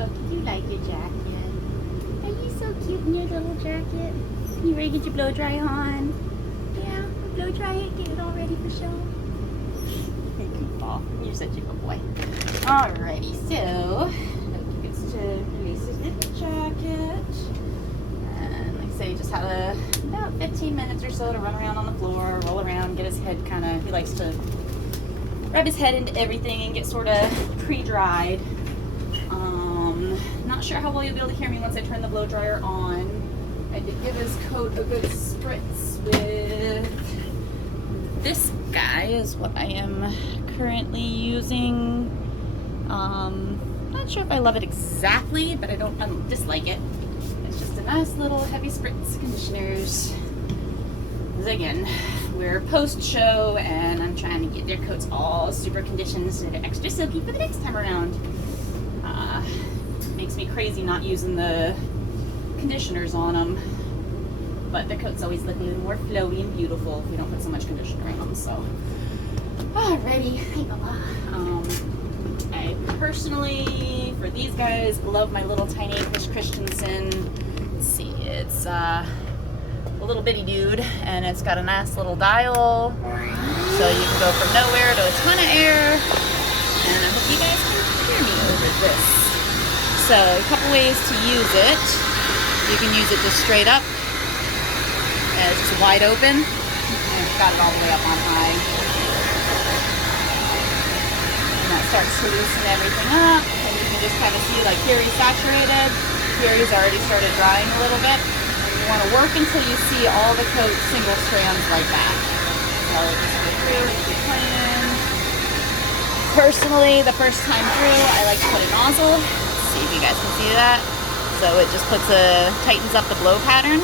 Look, you like your jacket. Are you so cute in your little jacket? You ready to get your blow dry on? Yeah, blow dry it, get it all ready for show. Hey, goofball. You're such a good boy. Alrighty, so Loki gets to release his little jacket. And like I say, just had about 15 minutes or so to run around on the floor, roll around, get his head he likes to rub his head into everything and get sort of pre-dried. Not sure how well you'll be able to hear me once I turn the blow dryer on. I did give his coat a good spritz with this guy is what I am currently using. Not sure if I love it exactly, but I don't dislike it. It's just a nice little heavy spritz conditioners. Because again, we're post-show and I'm trying to get their coats all super conditioned so they're extra silky for the next time around. Makes me crazy not using the conditioners on them, but their coats always look a little more flowy and beautiful if we don't put so much conditioner in them. So, alrighty, hey Baba. I personally, for these guys, love my little tiny Christensen. Let's see, it's a little bitty dude, and it's got a nice little dial, so you can go from nowhere to a ton of air. And I hope you guys can hear me over this. So, a couple ways to use it. You can use it just straight up, and it's just wide open. And it's got it all the way up on high. And that starts to loosen everything up, and you can just kind of see, like, here he's saturated, here he's already started drying a little bit. And you want to work until you see all the coat single strands like that. So, just go through and keep playing. Personally, the first time through, I like to put a nozzle. See if you guys can see that. So it just tightens up the blow pattern.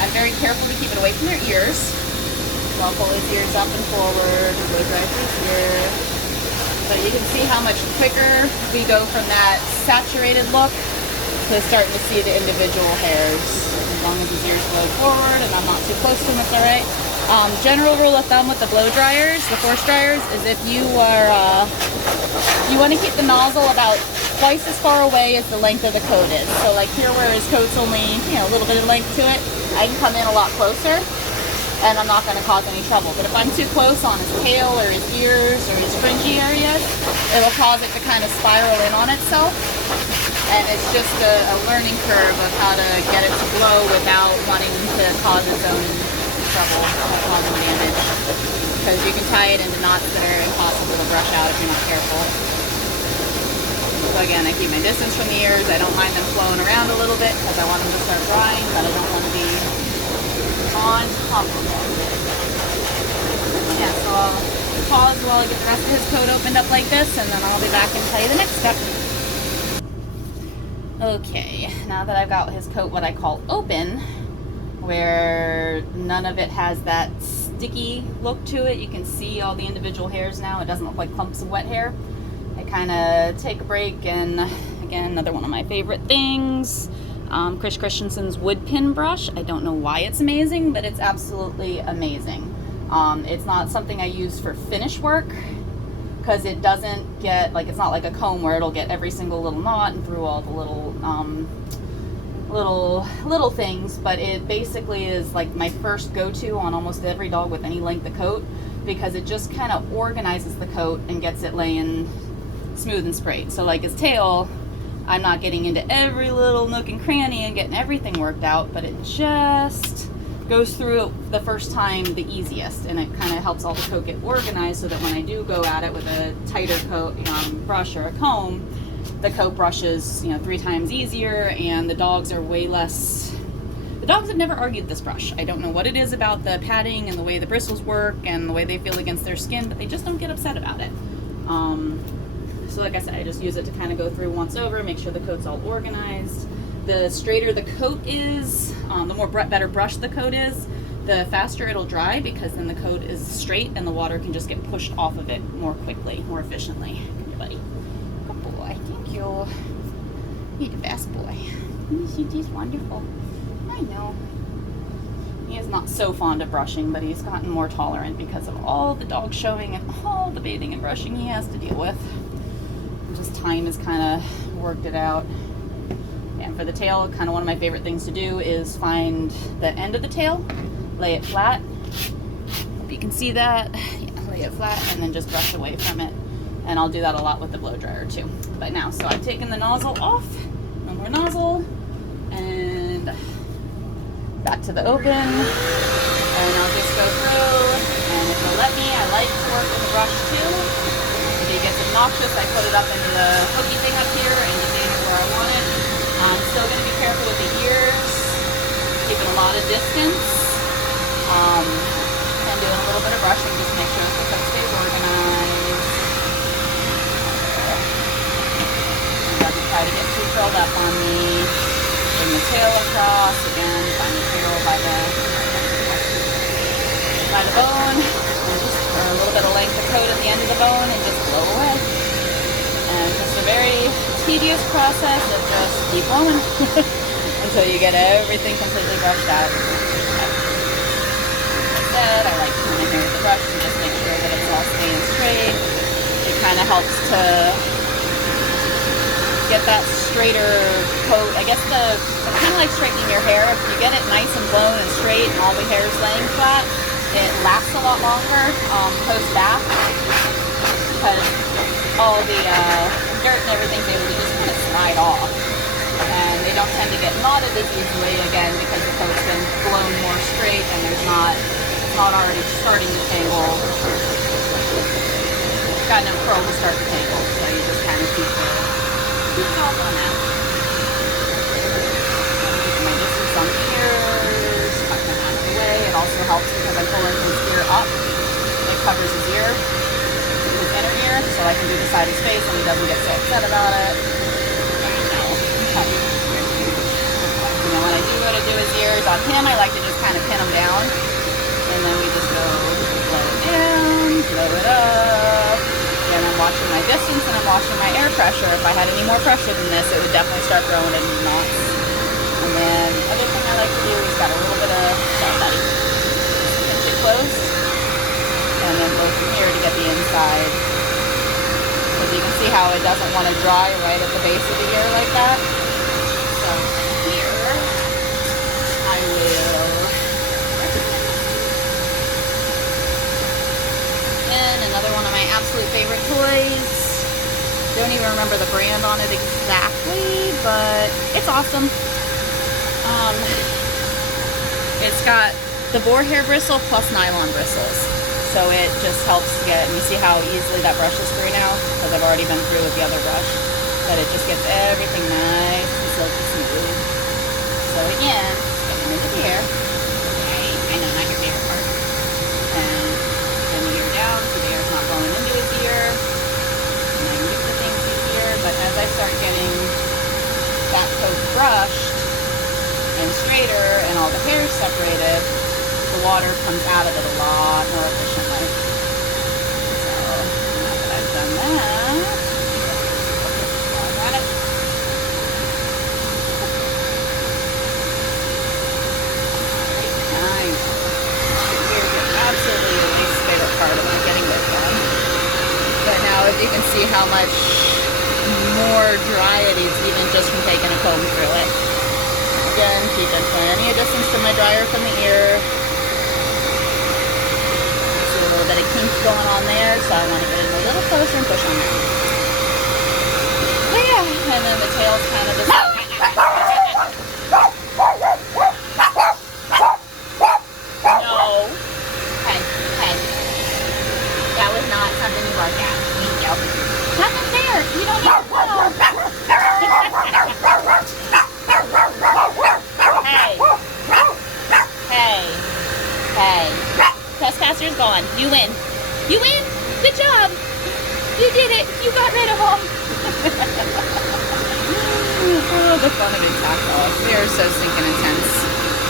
I'm very careful to keep it away from their ears. So I'll pull his ears up and forward, blow dry his ear. But you can see how much quicker we go from that saturated look to starting to see the individual hairs. As long as his ears blow forward and I'm not too close to him, it's alright. General rule of thumb with the blow dryers, the force dryers, is if you want to keep the nozzle about twice as far away as the length of the coat is. So like here where his coat's only, a little bit of length to it, I can come in a lot closer and I'm not going to cause any trouble. But if I'm too close on his tail or his ears or his fringy areas, it'll cause it to kind of spiral in on itself. And it's just a learning curve of how to get it to blow without wanting to cause its own trouble, causing damage. Because you can tie it into knots that are impossible to brush out if you're not careful. So again, I keep my distance from the ears. I don't mind them flowing around a little bit because I want them to start drying, but I don't want to be on top of them. Yeah, so I'll pause while I get the rest of his coat opened up like this, and then I'll be back and tell you the next step. Okay, now that I've got his coat what I call open, where none of it has that sticky look to it, you can see all the individual hairs now. It doesn't look like clumps of wet hair. I kind of take a break, and again, another one of my favorite things, Chris Christensen's wood pin brush. I don't know why it's amazing, but it's absolutely amazing. It's not something I use for finish work because it doesn't get, like, it's not like a comb where it'll get every single little knot and through all the little things, but it basically is like my first go-to on almost every dog with any length of coat, because it just kind of organizes the coat and gets it laying smooth and straight. So like his tail, I'm not getting into every little nook and cranny and getting everything worked out, but it just goes through the first time the easiest, and it kind of helps all the coat get organized so that when I do go at it with a tighter coat brush or a comb, the coat brushes 3 times easier, and the dogs are way less. The dogs have never argued this brush. I don't know what it is about the padding and the way the bristles work and the way they feel against their skin, but they just don't get upset about it. So like I said, I just use it to kind of go through once over, make sure the coat's all organized. The straighter the coat is, the more better brushed the coat is, the faster it'll dry, because then the coat is straight and the water can just get pushed off of it more quickly, more efficiently. Come here, buddy. Good boy. Thank you. You're the best boy. He's wonderful. I know. He is not so fond of brushing, but he's gotten more tolerant because of all the dog showing and all the bathing and brushing he has to deal with. Just time has kind of worked it out. And for the tail, kind of one of my favorite things to do is find the end of the tail, lay it flat. Hope you can see that. Yeah, lay it flat and then just brush away from it. And I'll do that a lot with the blow dryer too. But now, so I've taken the nozzle off, no more nozzle, and back to the oven. And I'll just go through, and if it'll let me, I like to work with a brush too. If it gets obnoxious, I put it up into the hooky thing up here and just aim it where I want it. I'm still going to be careful with the ears, keeping a lot of distance, and doing a little bit of brushing just to make sure the coat stays organized. It doesn't try to get too curled up on me. Bring the tail across, again, find the tail by the bone, and just for a little bit of length of coat at the end of the bone and just blow away. And just a very tedious process of just keep blowing until you get everything completely brushed out. Like I said, I like to come in here with the brush and just make sure that it's all staying straight. It kind of helps to get that straighter coat. I guess it's kind of like straightening your hair. If you get it nice and blown and straight and all the hair is laying flat, it lasts a lot longer post-bath because all the dirt and everything's able to just kind of slide off. And they don't tend to get knotted as easily, again, because the coat's been blown more straight and it's not already starting to tangle. It's got enough curl to start to tangle, so you just kind of keep off on that. My distance on the ears, tuck them out of the way. It also helps because I'm pulling his ear up. It covers his ear, his inner ear, so I can do the side of his face and he doesn't get so upset about it. When I do his ears on him, I like to just kind of pin him down. And then we just go blow it down, blow it up. And I'm watching my distance and I'm watching my air pressure. If I had any more pressure than this, it would definitely start growing in knots. And then the other thing I like to do is got a little bit of, sorry buddy, pinch it closed. And then go from here to get the inside. Because you can see how it doesn't want to dry right at the base of the ear like that. So here, I will. And another one of my absolute favorite toys. Don't even remember the brand on it exactly, but it's awesome. It's got the boar hair bristle plus nylon bristles. So it just helps to get, and you see how easily that brushes through now? Because I've already been through with the other brush. But it just gets everything nice and silky smooth. So again, getting into the hair. I know, not your favorite part. And then the ear down so the air's not blowing into his ear. And I move the things easier. But as I start getting that coat brushed and straighter and all the hair separated, the water comes out of it a lot more efficiently. So now that I've done that, got it. Nice. Here's your absolutely the least favorite part of my getting this done. But now if you can see how much more dry it is even just from taking a comb through it. Again, keeping plenty of distance from my dryer from the ear. See a little bit of kink going on there, so I want to get it a little closer and push on that. But yeah, and then the tail's kind of just like, no. Hey. That was not something you like at. Thank you. Nothing there. You don't need to go. Hey. Trespasser's gone. You win. You win. Good job. You did it. You got rid of them. Oh, the fun of being tack dogs. They are so stinking intense.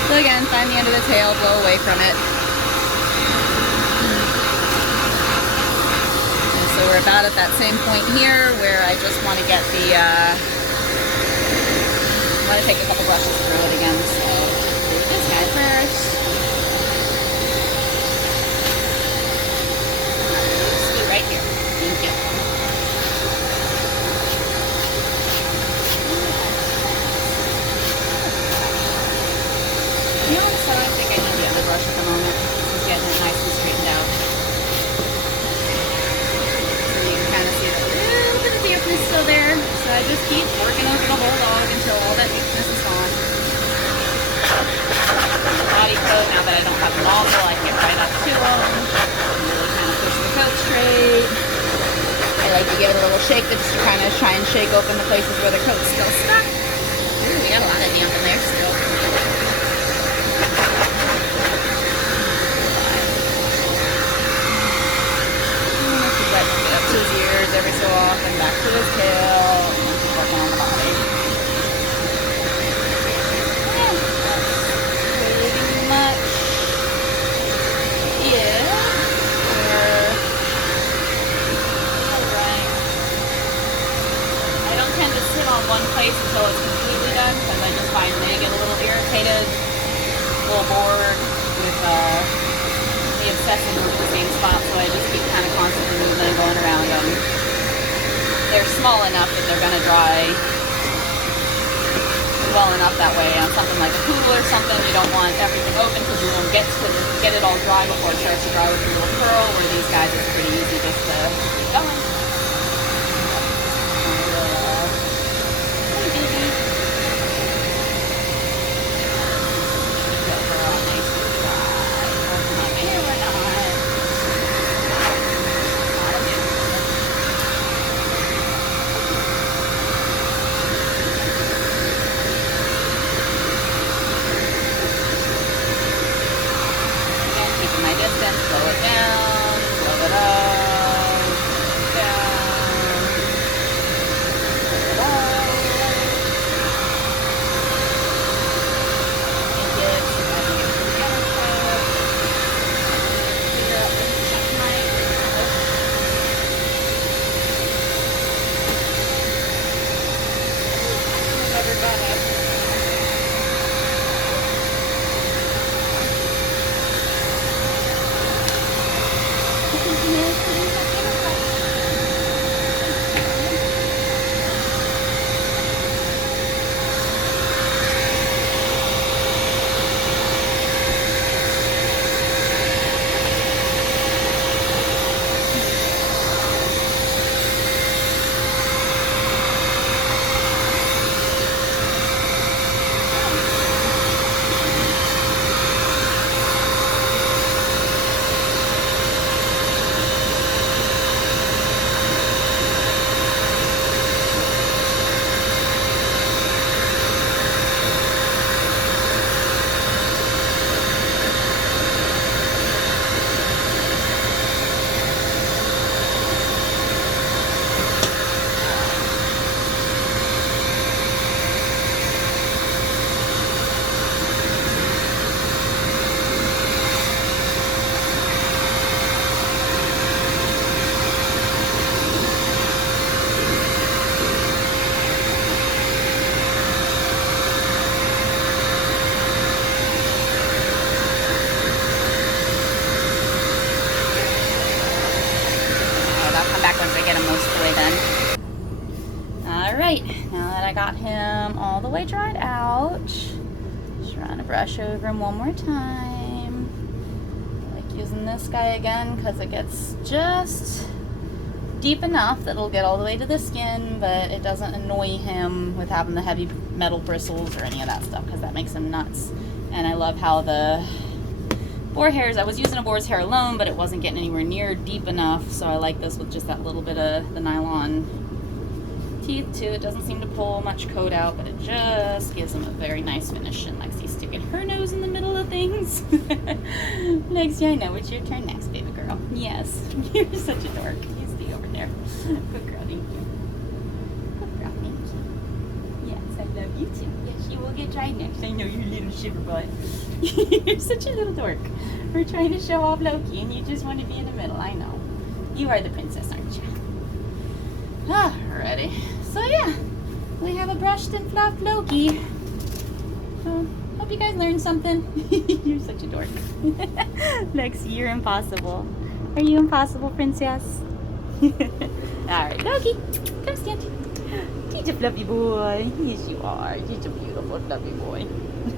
So again, find the end of the tail, blow away from it. And so we're about at that same point here where I just want to get the, I want to take a couple brushes through it again. So do this guy first. Right here. Thank you. just keep working over the whole dog until all that weakness is gone. Body coat, now that I don't have a nozzle, I get right up to them. Really kind of push the coat straight. I like to give it a little shake just to kind of try and shake open the places where the coat's still stuck. Ooh, we got a lot of damp in there still. Up to his ears every so often, back to his tail, and keep working on the body. Yeah, that's pretty much it. Alright. I don't tend to sit on one place until it's completely done, because I just find they get a little irritated, a little bored with the obsessing over the same spot, so I just keep kind of constantly moving and going around them. They're small enough that they're going to dry well enough that way. On something like a poodle or something, you don't want everything open because you won't get it all dry before it starts to dry with your little curl, where these guys it's pretty easy just to keep going. Hey baby. Slow it down, slow it up, down, slow it up. Make it so that I can get the other side. Figure out the check mic. Never got it. Once I get him most of the way done. Alright, now that I got him all the way dried out, just trying to brush over him one more time. I like using this guy again because it gets just deep enough that it'll get all the way to the skin, but it doesn't annoy him with having the heavy metal bristles or any of that stuff, because that makes him nuts. And I love how the boar hairs, I was using a boar's hair alone, but it wasn't getting anywhere near deep enough, so I like this with just that little bit of the nylon teeth too. It doesn't seem to pull much coat out, but it just gives them a very nice finish. And Lexi's sticking her nose in the middle of things. Lexi, I know it's your turn next, baby girl. Yes, you're such a dork. You stay over there. Good girl, thank you. Good girl, thank you. Yes, I love you too. Yes, you will get dry next. I know you little shiver butt. You're such a little dork. We're trying to show off Loki, and you just want to be in the middle. I know. You are the princess, aren't you? Alrighty. So yeah, we have a brushed and fluffed Loki. So, hope you guys learned something. You're such a dork. Lexi, you're impossible. Are you impossible, princess? Alright, Loki, come stand. He's a fluffy boy. Yes, you are. He's a beautiful, fluffy boy.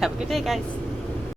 Have a good day, guys.